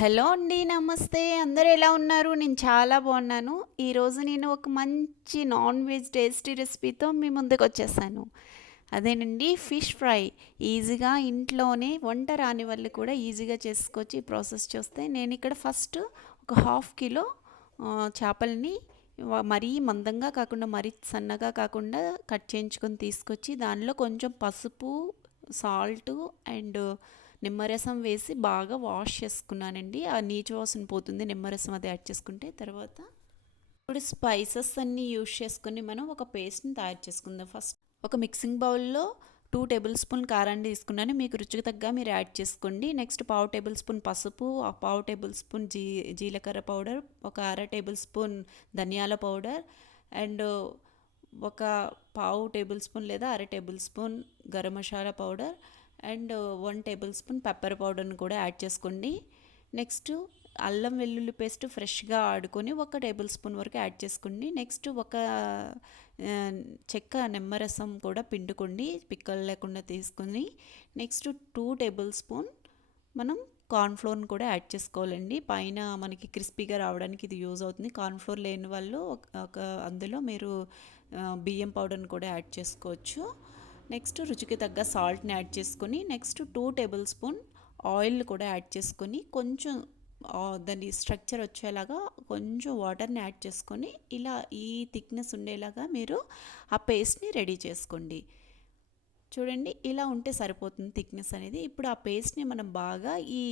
Hello అండి. నమస్తే. అందరూ ఎలా ఉన్నారు? నేను చాలా బాగున్నాను. ఈరోజు నేను ఒక మంచి నాన్ వెజ్ టేస్టీ రెసిపీతో మీ ముందుకొచ్చేసాను. అదేనండి ఫిష్ ఫ్రై. ఈజీగా ఇంట్లోనే వంట రాని వాళ్ళు కూడా ఈజీగా చేసుకోవచ్చు. ఈ ప్రాసెస్ చూస్తే నేను ఇక్కడ ఫస్ట్ ఒక హాఫ్ కిలో చేపల్ని మరీ మందంగా కాకుండా మరీ సన్నగా కాకుండా కట్ చేయించుకొని తీసుకొచ్చి దానిలో కొంచెం పసుపు, సాల్టు అండ్ నిమ్మరసం వేసి బాగా వాష్ చేసుకున్నానండి. ఆ నీచు వాసన పోతుంది నిమ్మరసం అది యాడ్ చేసుకుంటే. తర్వాత ఇప్పుడు స్పైసెస్ అన్నీ యూజ్ చేసుకొని మనం ఒక పేస్ట్ని తయారు చేసుకుందాం. ఫస్ట్ ఒక మిక్సింగ్ బౌల్లో 2 టేబుల్ స్పూన్ కారాన్ని తీసుకున్నాను. మీకు రుచికి తగ్గ మీరు యాడ్ చేసుకోండి. నెక్స్ట్ పావు టేబుల్ స్పూన్ పసుపు, పావు టేబుల్ స్పూన్ జీలకర్ర పౌడర్, ఒక అర టేబుల్ స్పూన్ ధనియాల పౌడర్ అండ్ ఒక పావు టేబుల్ స్పూన్ లేదా అర table spoon garam masala powder and 1 table spoon pepper పౌడర్ని కూడా యాడ్ చేసుకోండి. నెక్స్ట్ అల్లం వెల్లుల్లి పేస్ట్ ఫ్రెష్గా ఆడుకొని 1 టేబుల్ స్పూన్ వరకు యాడ్ చేసుకోండి. నెక్స్ట్ ఒక చెక్క నిమ్మరసం కూడా పిండుకోండి, పిక్కలు లేకుండా తీసుకొని. నెక్స్ట్ 2 టేబుల్ స్పూన్ మనం కార్న్ఫ్లోర్ని కూడా యాడ్ చేసుకోవాలండి. పైన మనకి క్రిస్పీగా రావడానికి ఇది యూజ్ అవుతుంది. కార్న్ఫ్లోర్ లేని వాళ్ళు ఒక అందులో మీరు బియ్యం పౌడర్ని కూడా యాడ్ చేసుకోవచ్చు. నెక్స్ట్ రుచికి తగ్గ సాల్ట్ని యాడ్ చేసుకొని నెక్స్ట్ 2 టేబుల్ స్పూన్ ఆయిల్ కూడా యాడ్ చేసుకొని కొంచెం దాని స్ట్రక్చర్ వచ్చేలాగా కొంచెం వాటర్ని యాడ్ చేసుకొని ఇలా ఈ థిక్నెస్ ఉండేలాగా మీరు ఆ పేస్ట్ని రెడీ చేసుకోండి. చూడండి, ఇలా ఉంటే సరిపోతుంది థిక్నెస్ అనేది. ఇప్పుడు ఆ పేస్ట్ని మనం బాగా ఈ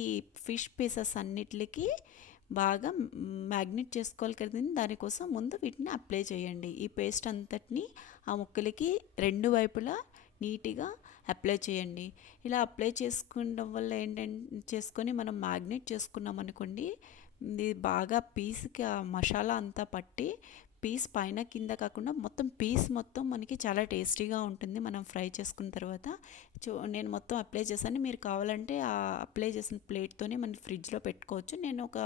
ఫిష్ పీసెస్ అన్నిటికి బాగా మ్యాగ్నెట్ చేసుకోవాలి కదండి. దానికోసం ముందు వీటిని అప్లై చేయండి. ఈ పేస్ట్ అంతటిని ఆ ముక్కలకి రెండు వైపులా నీట్గా అప్లై చేయండి. ఇలా అప్లై చేసుకోవడం వల్ల ఏంటంటే చేసుకొని మనం మ్యాగ్నేట్ చేసుకున్నాం అనుకోండి, ఇది బాగా పీస్కి ఆ మసాలా అంతా పట్టి పీస్ పైన కింద కాకుండా మొత్తం పీస్ మొత్తం మనకి చాలా టేస్టీగా ఉంటుంది మనం ఫ్రై చేసుకున్న తర్వాత. నేను మొత్తం అప్లై చేశాను. మీరు కావాలంటే ఆ అప్లై చేసిన ప్లేట్తోనే మనం ఫ్రిడ్జ్లో పెట్టుకోవచ్చు. నేను ఒక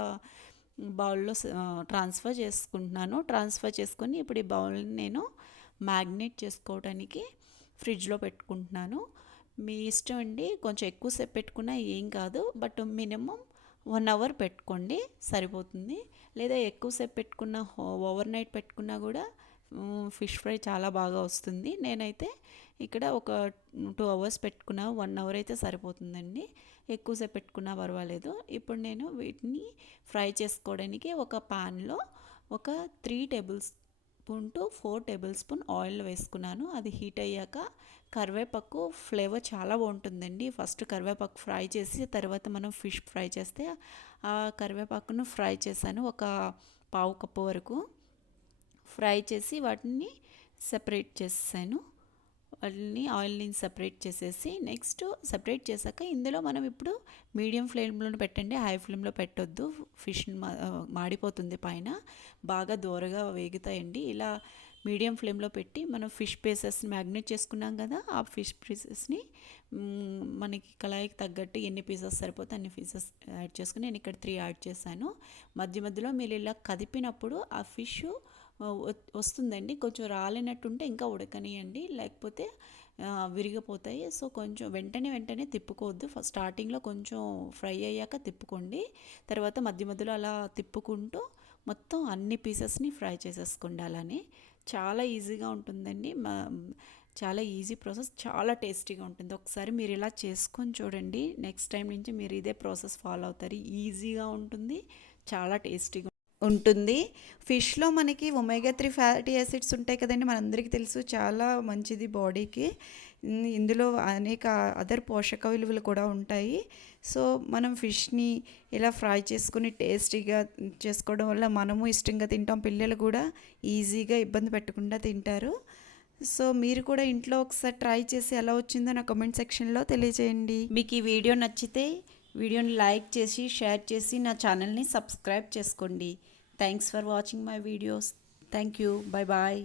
బౌల్లో ట్రాన్స్ఫర్ చేసుకుంటున్నాను. ట్రాన్స్ఫర్ చేసుకొని ఇప్పుడు ఈ బౌల్ని నేను మ్యాగ్నేట్ చేసుకోవడానికి ఫ్రిడ్జ్లో పెట్టుకుంటున్నాను. మీ ఇష్టం అండి, కొంచెం ఎక్కువసేపు పెట్టుకున్నా ఏం కాదు, బట్ మినిమం 1 అవర్ పెట్టుకోండి సరిపోతుంది. లేదా ఎక్కువసేపు పెట్టుకున్న ఓవర్ నైట్ పెట్టుకున్నా కూడా ఫిష్ ఫ్రై చాలా బాగా వస్తుంది. నేనైతే ఇక్కడ ఒక 2 అవర్స్ పెట్టుకున్నా, 1 అవర్ అయితే సరిపోతుందండి. ఎక్కువసేపు పెట్టుకున్నా పర్వాలేదు. ఇప్పుడు నేను వీటిని ఫ్రై చేసుకోవడానికి ఒక ప్యాన్లో ఒక 3 table spoon to 4 table spoon oil వేసుకున్నాను. అది హీట్ అయ్యాక కరివేపాకు ఫ్లేవర్ చాలా బాగుంటుందండి. ఫస్ట్ కరివేపాకు ఫ్రై చేసి తర్వాత మనం ఫిష్ ఫ్రై చేస్తే ఆ కరివేపాకును ఫ్రై చేశాను. ఒక పావు కప్పు వరకు ఫ్రై చేసి వాటిని సెపరేట్ చేసాను. వాటిని ఆయిల్ని సెపరేట్ చేసేసి నెక్స్ట్ సెపరేట్ చేశాక ఇందులో మనం ఇప్పుడు మీడియం ఫ్లేమ్లో పెట్టండి, హై ఫ్లేమ్లో పెట్టొద్దు. ఫిష్ మాడిపోతుంది, పైన బాగా దూరగా వేగుతాయండి. ఇలా మీడియం ఫ్లేమ్లో పెట్టి మనం ఫిష్ పీసెస్ని మ్యాగ్నేట్ చేసుకున్నాం కదా, ఆ ఫిష్ పీసెస్ని మనకి కళాయికి తగ్గట్టు ఎన్ని పీసెస్ సరిపోతే అన్ని పీసెస్ యాడ్ చేసుకుని నేను ఇక్కడ 3 యాడ్ చేశాను. మధ్య మధ్యలో మీరు ఇలా కదిపినప్పుడు ఆ ఫిష్ వస్తుందండి. కొంచెం రాలినట్టుంటే ఇంకా ఉడకనియండి, లేకపోతే విరిగిపోతాయి. సో కొంచెం వెంటనే తిప్పుకోవద్దు. ఫస్ట్ స్టార్టింగ్లో కొంచెం ఫ్రై అయ్యాక తిప్పుకోండి. తర్వాత మధ్య మధ్యలో అలా తిప్పుకుంటూ మొత్తం అన్ని పీసెస్ని ఫ్రై చేసేసుకోండి. అలానే చాలా ఈజీగా ఉంటుందండి. చాలా ఈజీ ప్రాసెస్, చాలా టేస్టీగా ఉంటుంది. ఒకసారి మీరు ఇలా చేసుకొని చూడండి. నెక్స్ట్ టైం నుంచి మీరు ఇదే ప్రాసెస్ ఫాలో అవుతారు. ఈజీగా ఉంటుంది, చాలా టేస్టీగా ఉంటుంది. ఫిష్లో మనకి ఒమేగా 3 ఫ్యాటీ యాసిడ్స్ ఉంటాయి కదండి, మనందరికీ తెలుసు. చాలా మంచిది బాడీకి. ఇందులో అనేక అదర్ పోషక విలువలు కూడా ఉంటాయి. సో మనం ఫిష్ని ఇలా ఫ్రై చేసుకుని టేస్టీగా చేసుకోవడం వల్ల మనము ఇష్టంగా తింటాం, పిల్లలు కూడా ఈజీగా ఇబ్బంది పెట్టకుండా తింటారు. సో మీరు కూడా ఇంట్లో ఒకసారి ట్రై చేసి ఎలా వచ్చిందో నా కామెంట్ సెక్షన్లో తెలియజేయండి. మీకు ఈ వీడియో నచ్చితే వీడియోని లైక్ చేసి షేర్ చేసి నా ఛానల్ని సబ్స్క్రైబ్ చేసుకోండి. Thanks for watching my videos. Thank you. Bye bye.